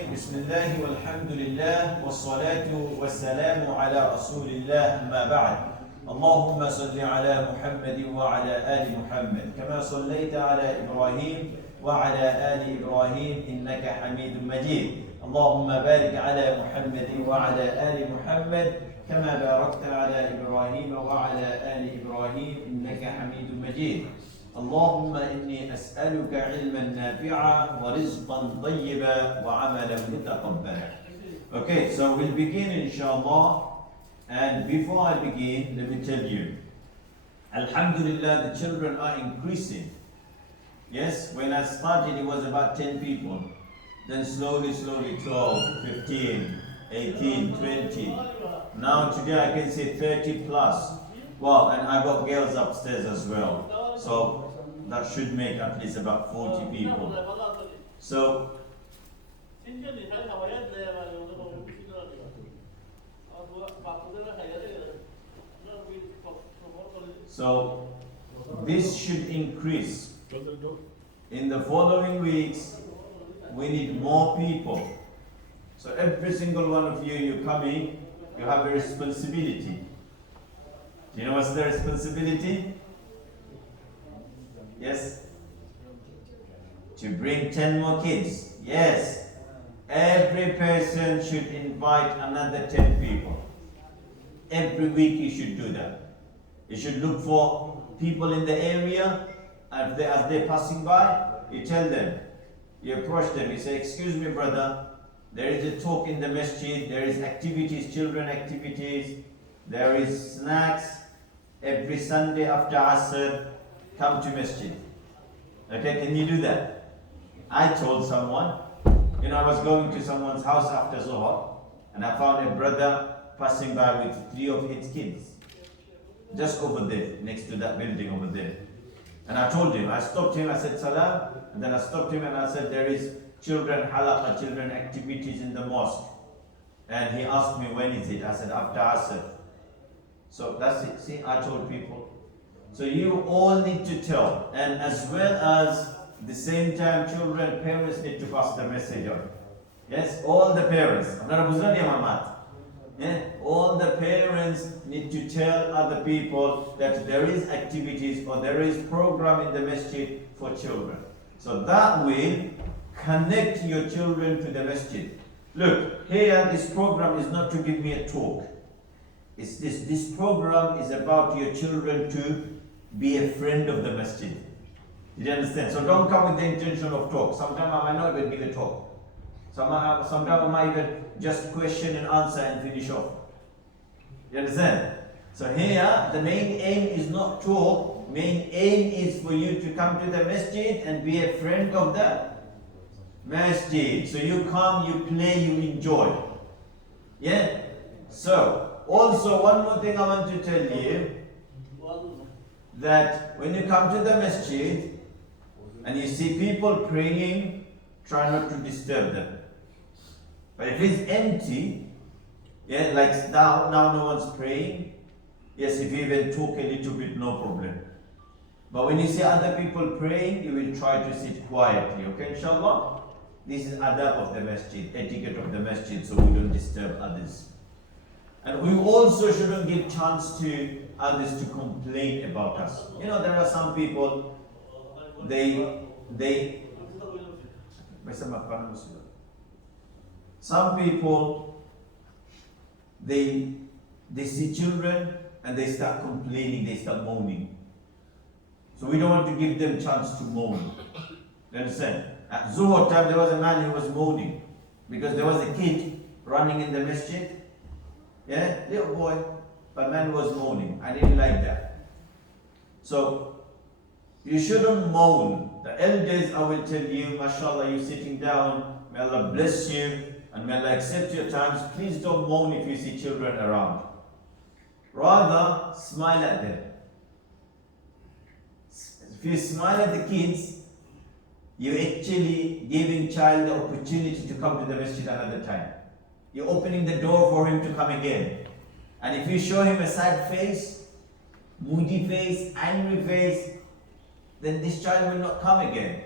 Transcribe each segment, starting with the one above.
بسم الله والحمد لله والصلاة والسلام على رسول الله أما بعد اللهم صل على محمد وعلى آل محمد كما صليت على إبراهيم وعلى آل إبراهيم إنك حميد مجيد اللهم بارك على محمد وعلى آل محمد كما باركت على إبراهيم وعلى آل إبراهيم إنك حميد مجيد اللهم إني أسألك علما نافعا ورزقا طيبا وعملا متقبلا. Okay, so we'll begin inshallah. And before I begin, let me tell you, Alhamdulillah, the children are increasing. Yes, when I started it was about 10 people. Then slowly 12, 15, 18, 20. Now today I can say 30 plus. Well, and I got girls upstairs as well. So that should make at least about 40 people. So this should increase. In the following weeks, we need more people. So every single one of you, you coming, you have a responsibility. Do you know what's the responsibility? Yes? To bring 10 more kids. Yes. Every person should invite another 10 people. Every week you should do that. You should look for people in the area, as they're passing by, you tell them, you approach them, you say, excuse me brother, there is a talk in the masjid, there is activities, children activities, there is snacks, every Sunday after Asr, come to masjid. Okay, can you do that? I told someone, I was going to someone's house after Zohar, and I found a brother passing by with 3 of his kids. Just over there, next to that building over there. And I told him, I stopped him, I said salam, and then I stopped him and I said there is children halaka, children activities in the mosque. And he asked me, when is it? I said after Asr. So that's it, see, I told people. So you all need to tell, and as well as the same time children, parents need to pass the message on. Yes, all the parents. All the parents need to tell other people that there is activities or there is program in the masjid for children. So that will connect your children to the masjid. Look, here this program is not to give me a talk. It's this program is about your children to be a friend of the masjid. Did you understand? So don't come with the intention of talk. Sometimes I might not even give a talk. Sometimes I might even just question and answer and finish off. You understand? So here, the main aim is not talk. Main aim is for you to come to the masjid and be a friend of the masjid. So you come, you play, you enjoy. Yeah? So, also one more thing I want to tell you, that when you come to the masjid and you see people praying, try not to disturb them. But if it's empty, like now no one's praying, yes, if you even talk a little bit, no problem. But when you see other people praying, you will try to sit quietly, okay, inshallah? This is adab of the masjid, etiquette of the masjid, so we don't disturb others. And we also shouldn't give chance to others to complain about us. There are some people, some people, they see children and they start complaining, they start moaning. So we don't want to give them chance to moan. You understand? At Zuhur time, there was a man who was moaning because there was a kid running in the masjid. Yeah, little boy, but man was moaning. I didn't like that. So, you shouldn't moan. The elders, I will tell you, mashallah, you sitting down, may Allah bless you, and may Allah accept your times. Please don't moan if you see children around. Rather, smile at them. If you smile at the kids, you're actually giving child the opportunity to come to the masjid another time. You're opening the door for him to come again. And if you show him a sad face, moody face, angry face, then this child will not come again.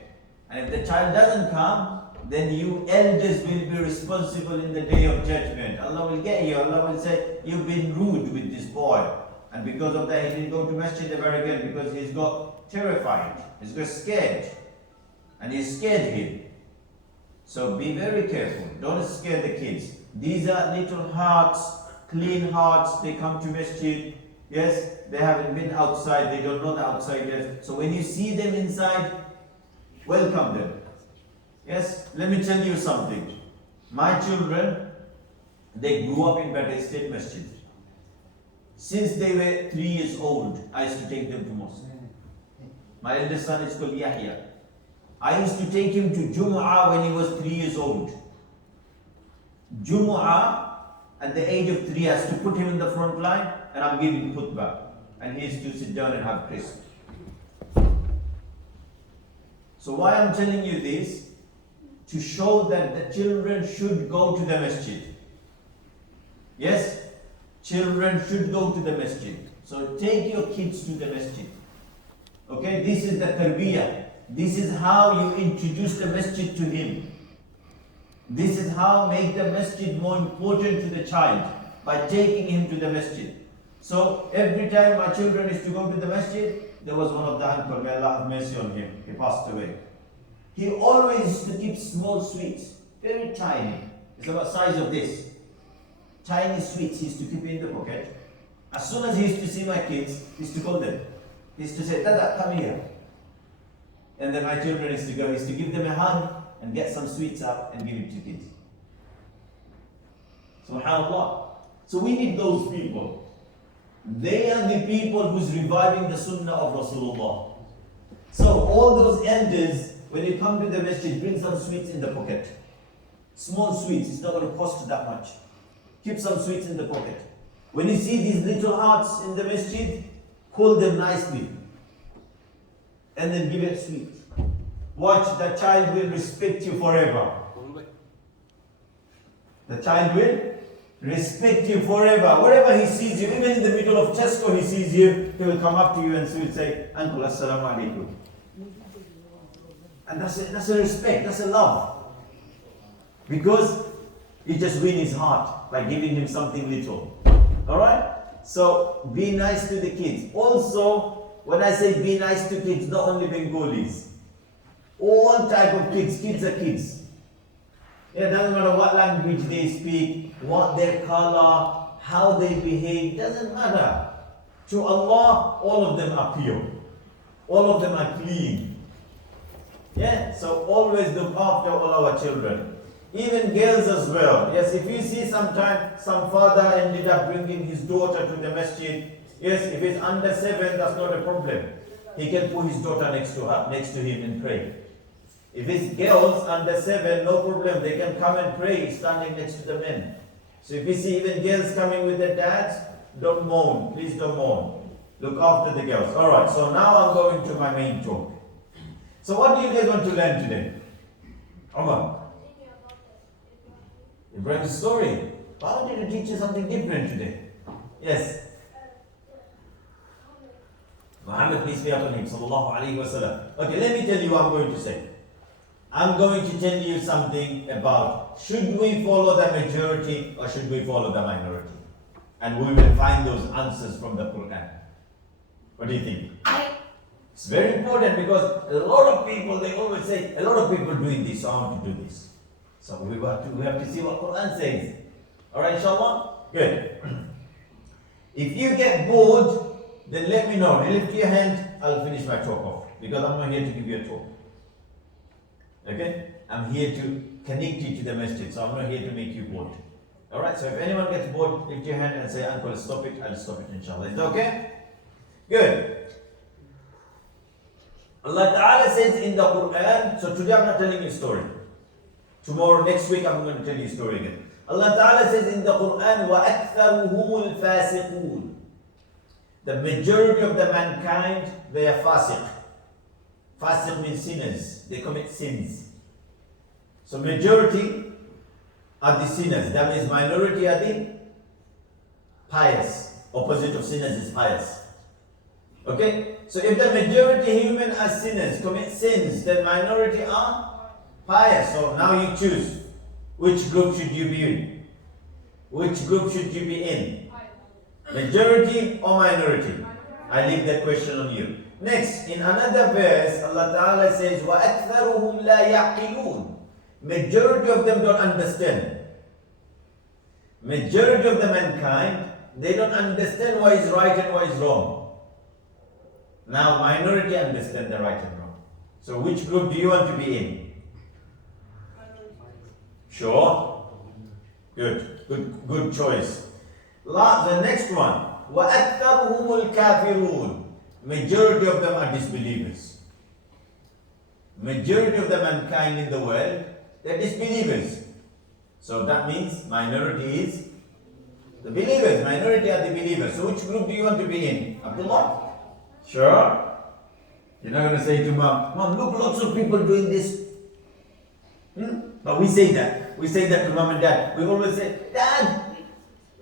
And if the child doesn't come, then you elders will be responsible in the day of judgment. Allah will get you. Allah will say, you've been rude with this boy. And because of that, he didn't go to masjid ever again because he's got terrified. He's got scared. And he scared him. So be very careful. Don't scare the kids. These are little hearts, clean hearts. They come to masjid. Yes, they haven't been outside. They don't know the outside yet. So when you see them inside, welcome them. Yes, let me tell you something. My children, they grew up in Bata State Masjid. Since they were 3 years old, I used to take them to mosque. My eldest son is called Yahya. I used to take him to Jumu'ah when he was 3 years old. Jumu'ah, at the age of 3, I used to put him in the front line and I'm giving khutbah. And he used to sit down and have crisp. So why I'm telling you this? To show that the children should go to the masjid. Yes? Children should go to the masjid. So take your kids to the masjid. Okay? This is the tarbiyah. This is how you introduce the masjid to him. This is how make the masjid more important to the child. By taking him to the masjid. So every time my children used to go to the masjid, there was one of the uncle, may Allah have mercy on him. He passed away. He always used to keep small sweets, very tiny. It's about the size of this. Tiny sweets he used to keep in the pocket. As soon as he used to see my kids, he used to call them. He used to say, Dada, come here. And then my children used to go, he used to give them a hug and get some sweets up and give it to kids. SubhanAllah. So we need those people. They are the people who's reviving the sunnah of Rasulullah. So all those elders, when you come to the masjid, bring some sweets in the pocket. Small sweets, it's not going to cost that much. Keep some sweets in the pocket. When you see these little hearts in the masjid, hold them nicely. And then give it sweet. Watch, the child will respect you forever. The child will respect you forever. Wherever he sees you, even in the middle of Tesco he sees you, he will come up to you and he will say, Uncle, Assalamu alaikum. And that's a respect, that's a love. Because you just win his heart by giving him something little. Alright? So be nice to the kids. Also, when I say be nice to kids, not only Bengalis. All type of kids. Kids are kids. It doesn't matter what language they speak, what their color, how they behave, doesn't matter. To Allah, all of them are pure. All of them are clean. Yeah, so always look after all our children. Even girls as well. Yes, if you see sometime some father ended up bringing his daughter to the masjid, yes, if it's under 7, that's not a problem. He can put his daughter next to him and pray. If it's girls under 7, no problem. They can come and pray standing next to the men. So if you see even girls coming with their dads, don't moan. Please don't moan. Look after the girls. Alright, so now I'm going to my main talk. So what do you guys want to learn today? Omar? Ibrahim's story. Why wanted to teach you something different today? Yes. Muhammad, peace be upon him, sallallahu alayhi wa sallam. Okay, let me tell you what I'm going to say. I'm going to tell you something about should we follow the majority or should we follow the minority? And we will find those answers from the Quran. What do you think? It's very important because a lot of people, they always say, a lot of people doing this, so I want to do this. So we have to see what Quran says. Alright, inshallah? Good. If you get bored, then let me know. Lift your hand, I'll finish my talk off. Because I'm not here to give you a talk. Okay? I'm here to connect you to the masjid, so I'm not here to make you bored. Alright, so if anyone gets bored, lift your hand and say, Uncle, stop it, I'll stop it, inshallah. Is that okay? Good. Allah Ta'ala says in the Quran, so today I'm not telling you a story. Tomorrow, next week, I'm going to tell you a story again. Allah Ta'ala says in the Quran, وَأَكْثَرُهُمُ الْفَاسِقُونَ. The majority of the mankind, they are fasiq. Fasiq means sinners. They commit sins. So majority are the sinners. That means minority are the pious. Opposite of sinners is pious. Okay? So if the majority human are sinners, commit sins, then minority are Pious. So now you choose. Which group should you be in? Which group should you be in? Majority or minority? I leave that question on you. Next, in another verse, Allah Ta'ala says, وَأَكْثَرُهُمْ لَا يَعْقِلُونَ. Majority of them don't understand. Majority of the mankind, they don't understand what is right and what is wrong. Now, minority understand the right and wrong. So, which group do you want to be in? Sure? Good choice. The next one. وَأَكْثَرُهُمُ الْكَافِرُونَ. Majority of them are disbelievers. Majority of the mankind in the world, they're disbelievers. So that means minority is the believers. Minority are the believers. So which group do you want to be in? Abdullah? Sure? You're not going to say to Mom, look, lots of people doing this. But we say that. We say that to Mom and Dad. We always say, Dad,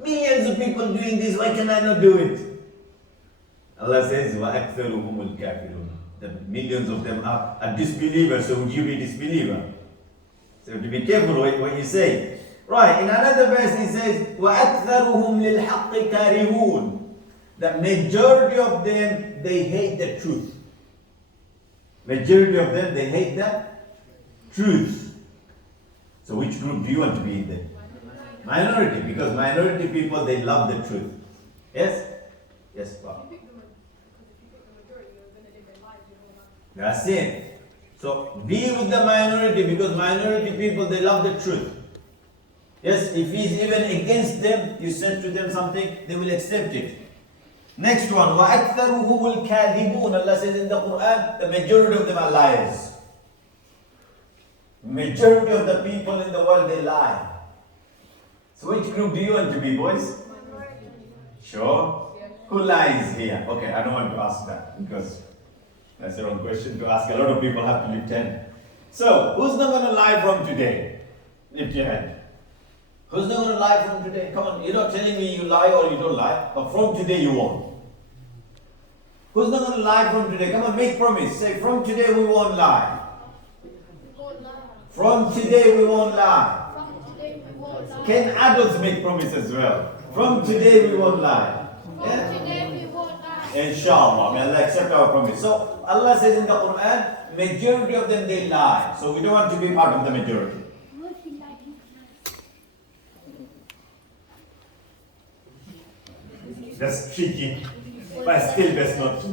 millions of people doing this, why can I not do it? Allah says, وَأَكْثَرُهُمُ الْكَافِرُونَ. That millions of them are disbelievers, so would you be a disbeliever? So you have to be careful what you say. Right, in another verse he says, وَأَكْثَرُهُمْ لِلْحَقِّ كَارِهُونَ. The majority of them, they hate the truth. Majority of them, they hate the truth. So which group do you want to be in then? Minority, because minority people, they love the truth. Yes? Yes, Bob. That's it. So be with the minority, because minority people, they love the truth. Yes, if he's even against them, you said to them something, they will accept it. Next one, وَأَكْثَرُهُمُ الْكَاذِبُونَ. Allah says in the Quran, the majority of them are liars. Majority of the people in the world, they lie. So which group do you want to be, boys? Sure? Who lies here? Okay, I don't want to ask that, because that's the wrong question to ask. A lot of people have to live 10. So, who's not going to lie from today? Lift your hand. Who's not going to lie from today? Come on, you're not telling me you lie or you don't lie, but from today you won't. Who's not going to lie from today? Come on, make promise. Say, from today we won't lie. From today we won't lie. Can adults make promise as well? From today we won't lie. Yeah? Inshallah, may Allah accept our promise. So Allah says in the Quran, majority of them they lie. So we don't want to be part of the majority. That's tricky, but still best not to.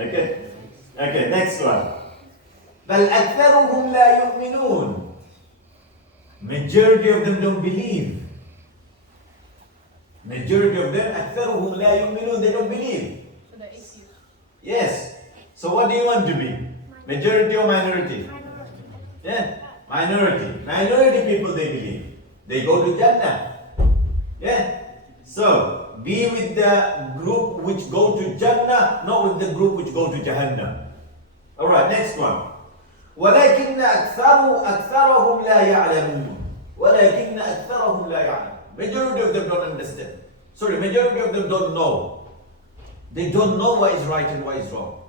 Okay? Okay, next one. بَلْ أَكْثَرُهُمْ لَا يُؤْمِنُونَ. Majority of them don't believe. Majority of them, أَكْثَرُهُمْ لَا يُؤْمِنُونَ, they don't believe. So the atheist. Yes. So what do you want to be? Majority or minority? Yeah, minority. Minority people, they believe. They go to Jannah. Yeah. So, be with the group which go to Jannah, not with the group which go to Jahannam. Alright, next one. وَلَكِنَّ أَكْثَرَهُمْ لَا يَعْلَمُونَ. وَلَكِنَّ أَكْثَرَهُمْ لَا يَعْلَمُونَ. Majority of them don't understand. Sorry, majority of them don't know. They don't know what is right and what is wrong.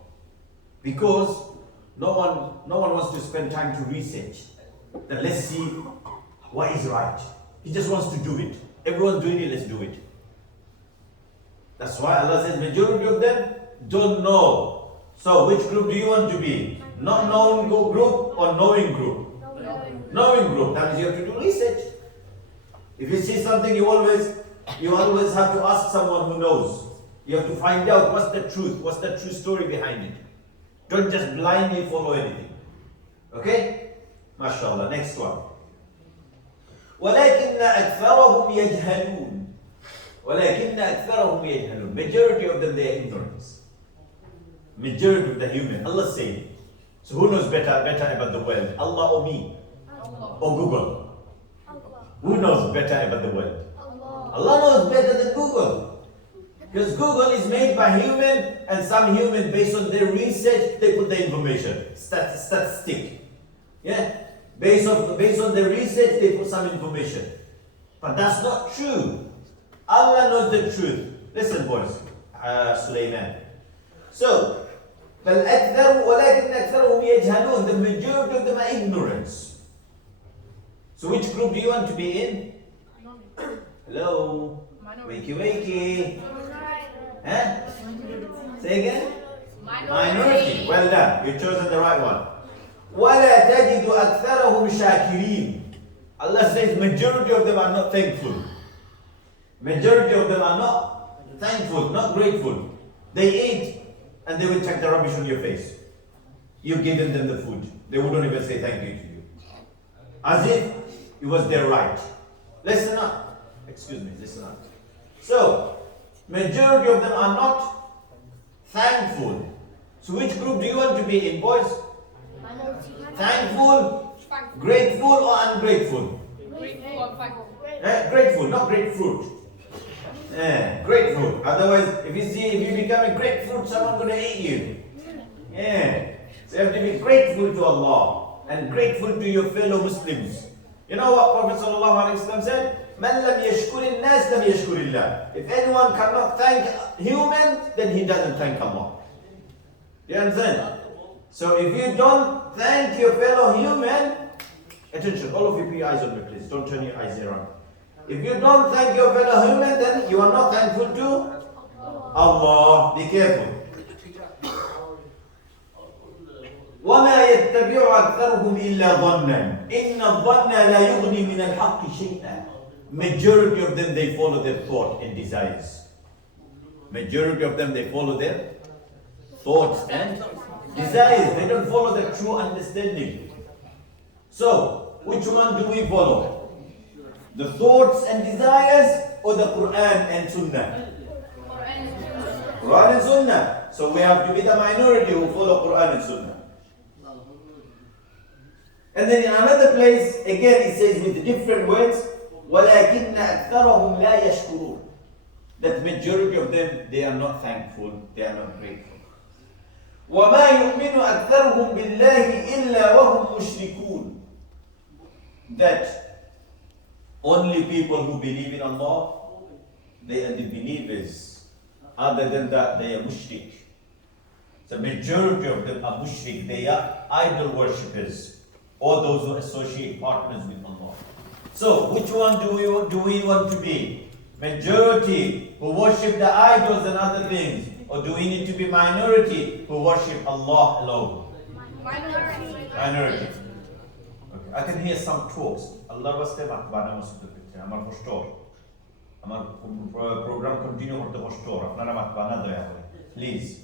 Because no one wants to spend time to research. Then let's see what is right. He just wants to do it. Everyone's doing it, let's do it. That's why Allah says majority of them don't know. So which group do you want to be? Not knowing group or knowing group? Knowing group. That means you have to do research. If you see something, you always have to ask someone who knows. You have to find out what's the truth, what's the true story behind it. Don't just blindly follow anything. Okay? MashaAllah. Next one. وَلَكِنَّ أَكْثَرَهُمْ يَجْهَلُونَ. وَلَكِنَّ أَكْثَرَهُمْ يَجْهَلُونَ. Majority of them, they are ignorance. Majority of the human. Allah said. So who knows better about the world? Allah or me? Allah. Or Google? Allah. Who knows better about the world? Allah knows better than Google. Because Google is made by human, and some human, based on their research, they put the information. Statistic. Yeah? Based on their research, they put some information. But that's not true. Allah knows the truth. Listen, boys. Sulaiman. So, ولكن أكثرهم يجهلون. The majority of them are ignorance. So which group do you want to be in? Hello? Wakey wakey. Huh? Say again? Minority. Well done. You've chosen the right one. وَلَا تَجِدُ أَكْثَرَهُمْ شَاكِرِينَ. Allah says majority of them are not thankful. Majority of them are not thankful, not grateful. They eat and they will check the rubbish on your face. You've given them the food. They wouldn't even say thank you to you. As if it was their right. Listen up. Excuse me, listen up. So, majority of them are not thankful. So which group do you want to be in, boys? Thankful, grateful or ungrateful? Grateful, not grapefruit. Grateful. Otherwise, if you become a grapefruit, someone's going to eat you. So you have to be grateful to Allah and grateful to your fellow Muslims. You know what Prophet ﷺ said? مَنْ لَمْ يَشْكُرِ النَّاسِ لَمْ يَشْكُرِ اللَّهِ. If anyone cannot thank humans, then he doesn't thank Allah. You understand? So if you don't thank your fellow human, attention, all of you put your eyes on me please, don't turn your eyes around. If you don't thank your fellow human, then you are not thankful to Allah. Be careful. وَمَا يَتَّبِعُ أَكْثَرُهُمْ إِلَّا ظَنًّا إِنَّ الظَّنَّ لَا يُغْنِي مِنَ الْحَقِّ شَيْئًا. Majority of them, they follow their thought and desires. Majority of them, they follow their thoughts and desires. They don't follow the true understanding. So, which one do we follow? The thoughts and desires or the Quran and Sunnah? Quran and Sunnah. So we have to be the minority who follow Quran and Sunnah. And then in another place, again it says with different words, وَلَكِنَّ أَكْثَرَهُمْ لَا يَشْكُرُونَ. That majority of them, they are not thankful, they are not grateful. وَمَا يُؤْمِنُ أَكْثَرُهُمْ بِاللَّهِ إِلَّا وَهُمْ مُشْرِكُونَ. That only people who believe in Allah, they are the believers. Other than that, they are mushrik. The majority of them are mushrik. They are idol worshippers, or those who associate partners with Allah. So, which one do we want to be? Majority who worship the idols and other things, or do we need to be minority who worship Allah alone? Minority. Okay. I can hear some talks. Allah was the Makbana Musudupit. Amar Postor. Amar program continue with the Postor. Apnara Makbana Doya. Please.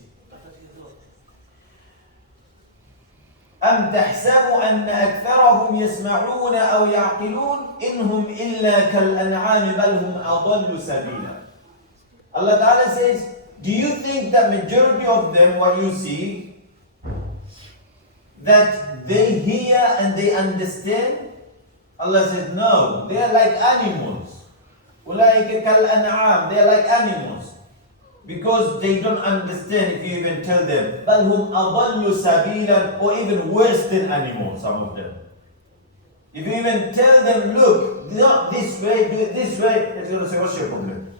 أم تحسب أن أكثرهم يسمعون أو يعقلون إنهم إلا كالأنعام بل هم أضل سبيلا. Allah Ta'ala says, do you think that majority of them, what you see, that they hear and they understand? Allah says, no, they are like animals. أولئك كالأنعام, they are like animals. Because they don't understand if you even tell them. بل هم أضل سبيلا, or even worse than animals, some of them. If you even tell them, look, not this way, do it this way, they're going to say, what's your problem?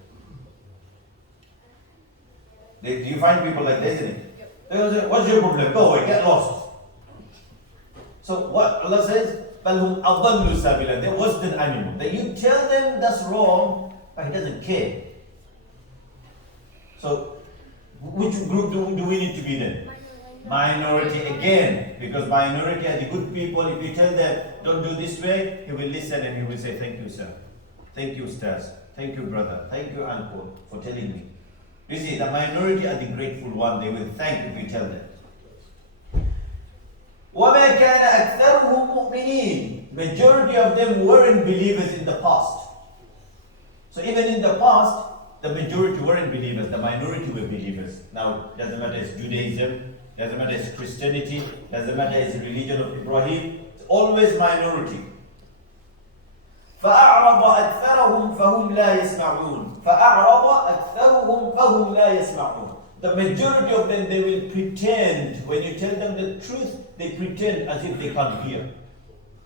Do you find people like that, isn't it? They're going to say, what's your problem? Go away, get lost. So what Allah says, بل هم أضل سبيلا, they're worse than animals. That you tell them that's wrong, but he doesn't care. So, which group do we need to be then? Minority again, because minority are the good people. If you tell them, don't do this way, he will listen and he will say, thank you sir, thank you stars, thank you brother, thank you uncle for telling me. You see, the minority are the grateful one, they will thank if you tell them. وَمَا كَانَ أَكْثَرُهُمْ مُؤْمِنِينَ. Majority of them weren't believers in the past. So even in the past, the majority weren't believers, the minority were believers. Now, doesn't matter it's Judaism, doesn't matter it's Christianity, doesn't matter it's the religion of Ibrahim, it's always minority. فَأَعْرَضَ أَكْثَرَهُمْ فَهُمْ لَا يَسْمَعُونَ. فَأَعْرَضَ أَكْثَرُهُم فَهُمْ لَا يَسْمَعُونَ. The majority of them, they will pretend. When you tell them the truth, they pretend as if they can't hear.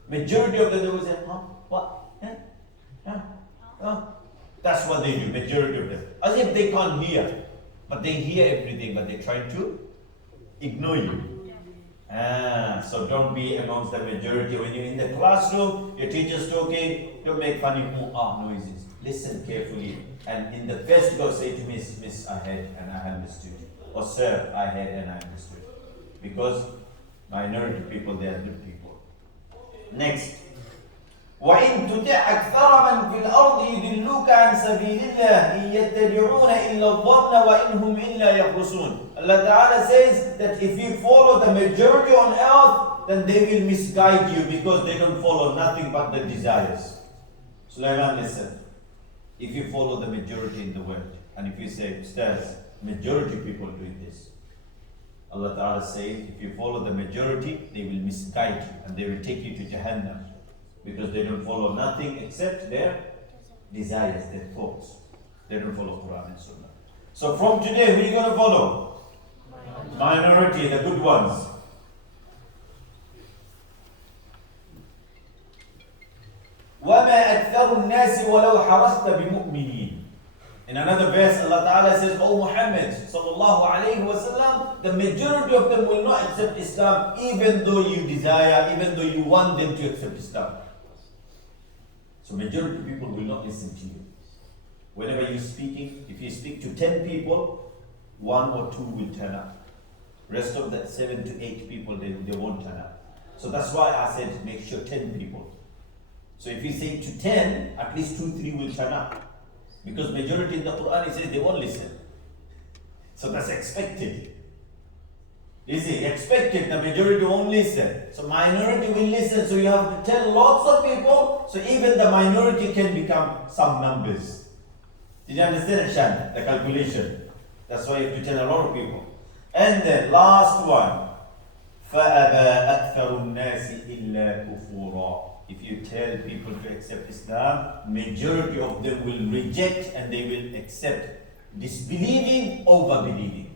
Majority of them, they will say, huh? What? Huh? That's what they do, majority of them. As if they can't hear. But they hear everything, but they try to ignore you. So don't be amongst the majority. When you're in the classroom, your teacher's talking, don't make funny noises. Listen carefully. And in the first go say to Miss, I heard and I understood. Or Sir, I heard and I understood. Because minority people, they are good people. Next. وَإِن تُطِعْ أَكْثَرَ مَنْ فِي الْأَرْضِ يُضِلُّوكَ عَنْ سَبِيلِ اللَّهِ إِن يَتَّبِعُونَ إِلَّا الظَّنَّ وَإِنْ هُمْ إِلَّا يَخْرُصُونَ. Allah Ta'ala says that if you follow the majority on earth, then they will misguide you because they don't follow nothing but the desires. Sulaiman, listen. If you follow the majority in the world, and if you say, Ustaz, majority people doing this, Allah Ta'ala says, if you follow the majority, they will misguide you and they will take you to Jahannam. Because they don't follow nothing except their desires, their thoughts. They don't follow Quran and Sunnah. So from today, who are you going to follow? Minority, the good ones. وَمَا أَكْثَرُ النَّاسِ وَلَوْ حَرَصْتَ بِمُؤْمِنِينَ. In another verse, Allah Ta'ala says, O Muhammad sallallahu alayhi wa sallam, the majority of them will not accept Islam even though you desire, even though you want them to accept Islam. So majority of people will not listen to you. Whenever you're speaking, if you speak to 10 people, 1 or 2 will turn up. Rest of that 7 to 8 people, they won't turn up. So that's why I said make sure 10 people. So if you say to 10, at least 2, 3 will turn up. Because majority in the Quran, it says they won't listen. So that's expected. Is it expected? The majority won't listen. So minority will listen. So you have to tell lots of people. So even the minority can become some numbers. Did you understand, Shan? The calculation. That's why you have to tell a lot of people. And then last one. فَأَبَى أَكْثَرُ النَّاسِ إِلَّا كُفُورًا. If you tell people to accept Islam, majority of them will reject and they will accept disbelieving over believing.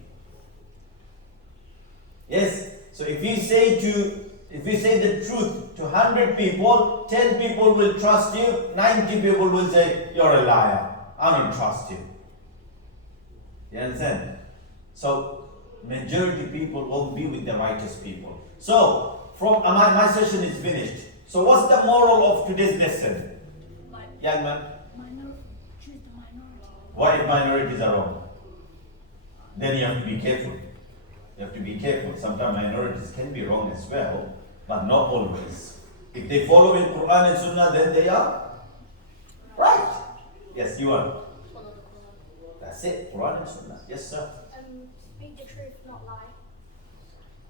Yes, so if you say the truth to 100 people, 10 people will trust you, 90 people will say, you're a liar, I don't trust you. You understand? So, majority people won't be with the righteous people. So, from my session is finished. So what's the moral of today's lesson? Young man? Choose the minority. What if minorities are wrong? Then you have to be careful. You have to be careful. Sometimes minorities can be wrong as well, but not always. If they follow in Quran and Sunnah, then they are right. Yes, you are. Follow the Quran. That's it. Quran and Sunnah. Yes, sir. Speak the truth, not lie.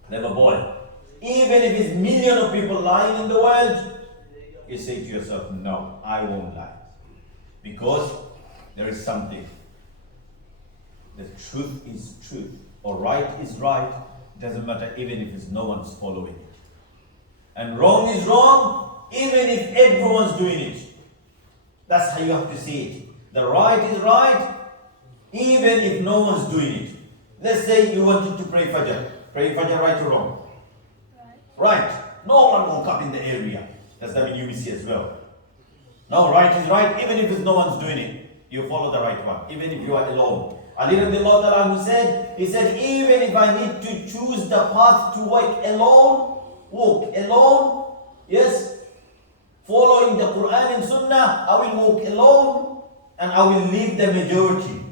Never boy. Even if it's millions of people lying in the world, you say to yourself, no, I won't lie. Because there is something. The truth is truth. Or right is right. It doesn't matter even if it's no one's following it. And wrong is wrong, even if everyone's doing it. That's how you have to see it. The right is right, even if no one's doing it. Let's say you wanted to pray Fajr. Pray Fajr right or wrong? Right. No one will come in the area. That's the UBC as well. No, right is right, even if it's no one's doing it. You follow the right one, even if you are alone. Ali radiallahu ta'ala said, he said, even if I need to choose the path to walk alone, yes, following the Quran and Sunnah, I will walk alone and I will leave the majority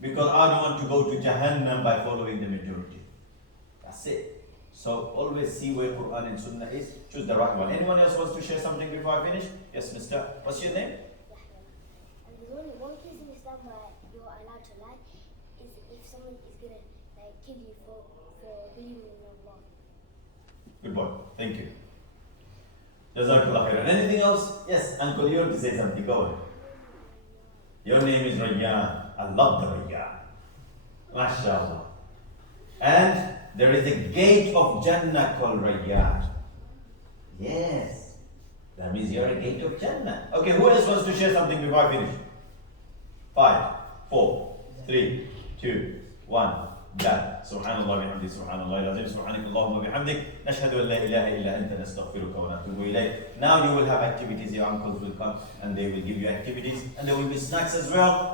because I don't want to go to Jahannam by following the majority. That's it. So always see where Quran and Sunnah is. Choose the right one. Anyone else wants to share something before I finish? Yes, mister. What's your name? And there's only one place in Islam where you're allowed to lie is if someone is going to kill you for believing in Allah. Good boy. Thank you. Jazakallah khairan. Anything else? Yes, Uncle, you want to say something. Go on. Your name is Rayyan. I love the Rayyan. MashaAllah. And there is a gate of Jannah called Rayyan. Yes. That means you're a gate of Jannah. Okay, who else wants to share something before I finish? 5, 4, 3, 2, 1. Done. Subhanallah bihamdi, subhanallah al-azim, subhanak Allahumma bihamdik, nashhadu an la ilaha illa anta nastaghfiruka wa natubu ilayk. Now you will have activities, your uncles will come and they will give you activities and there will be snacks as well.